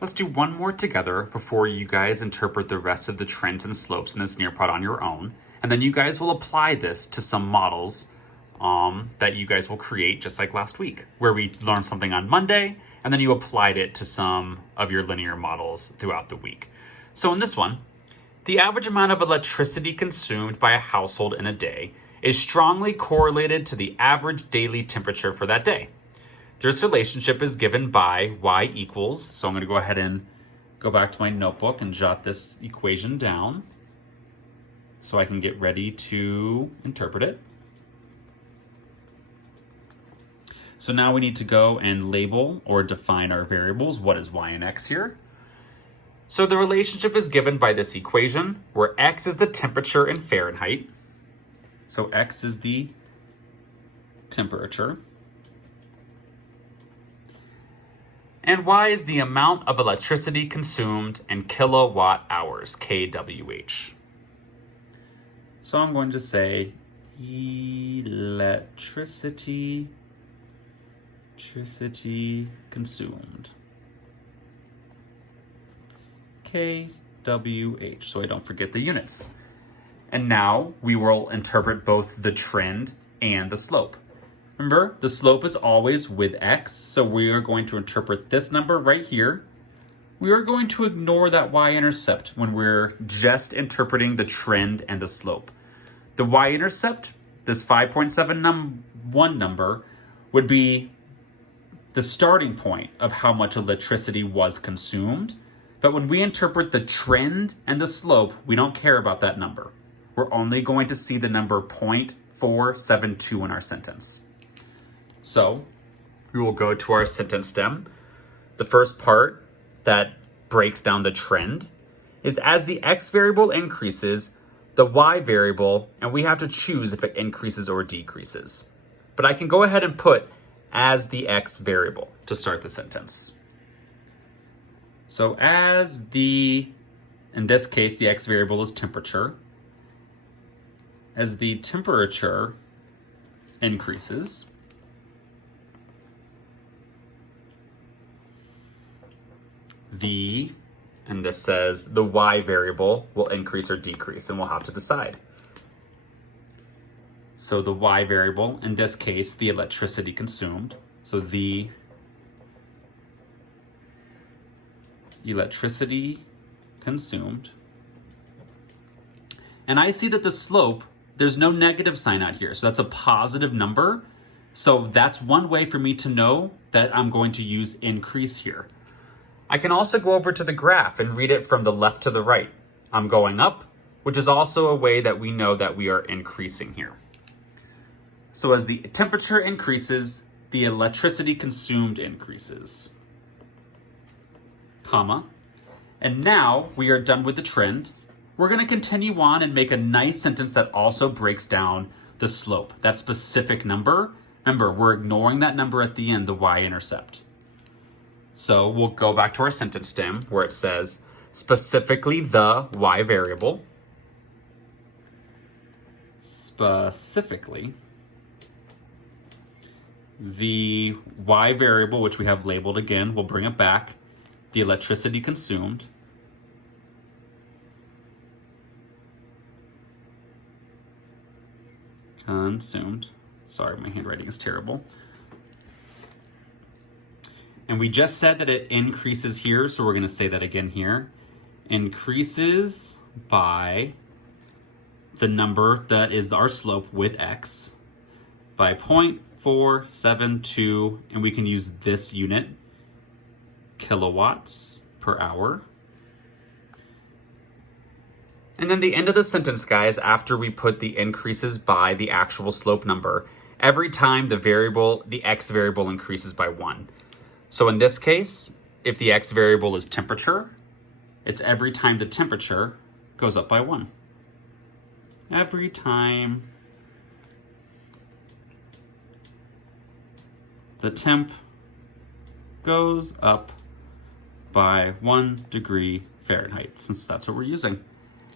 Let's do one more together before you guys interpret the rest of the trends and slopes in this Nearpod on your own. And then you guys will apply this to some models that you guys will create just like last week, where we learned something on Monday, and then you applied it to some of your linear models throughout the week. So in this one, the average amount of electricity consumed by a household in a day is strongly correlated to the average daily temperature for that day. This relationship is given by y equals, so I'm going to go ahead and go back to my notebook and jot this equation down so I can get ready to interpret it. So now we need to go and label or define our variables. What is y and x here? So the relationship is given by this equation where x is the temperature in Fahrenheit. So x is the temperature. And y is the amount of electricity consumed in kilowatt hours, kWh. So I'm going to say electricity consumed, kWh, so I don't forget the units. And now we will interpret both the trend and the slope. Remember, the slope is always with x, so we are going to interpret this number right here. We are going to ignore that y-intercept when we're just interpreting the trend and the slope. The y-intercept, this 5.71 number, would be the starting point of how much electricity was consumed. But when we interpret the trend and the slope, we don't care about that number. We're only going to see the number 0.472 in our sentence. So we will go to our sentence stem. The first part that breaks down the trend is as the x variable increases, the y variable, and we have to choose if it increases or decreases. But I can go ahead and put as the x variable to start the sentence. So as the, in this case, the x variable is temperature. As the temperature increases, and this says the y variable will increase or decrease, and we'll have to decide. So the y variable, in this case, the electricity consumed. So the electricity consumed. And I see that the slope, there's no negative sign out here. So that's a positive number. So that's one way for me to know that I'm going to use increase here. I can also go over to the graph and read it from the left to the right. I'm going up, which is also a way that we know that we are increasing here. So as the temperature increases, the electricity consumed increases, comma. And now we are done with the trend. We're going to continue on and make a nice sentence that also breaks down the slope, that specific number. Remember, we're ignoring that number at the end, the y-intercept. So we'll go back to our sentence stem where it says specifically the y variable, specifically the y variable, which we have labeled again, we'll bring it back, the electricity consumed, sorry, my handwriting is terrible. And we just said that it increases here, so we're going to say that again here. Increases by the number that is our slope with x by 0.472, and we can use this unit, kilowatts per hour. And then the end of the sentence, guys, after we put the increases by the actual slope number, every time the x variable increases by 1. So in this case, if the x variable is temperature, it's every time the temperature goes up by 1. Every time the temp goes up by 1 degree Fahrenheit, since that's what we're using.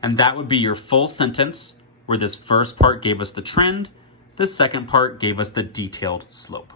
And that would be your full sentence, where this first part gave us the trend, the second part gave us the detailed slope.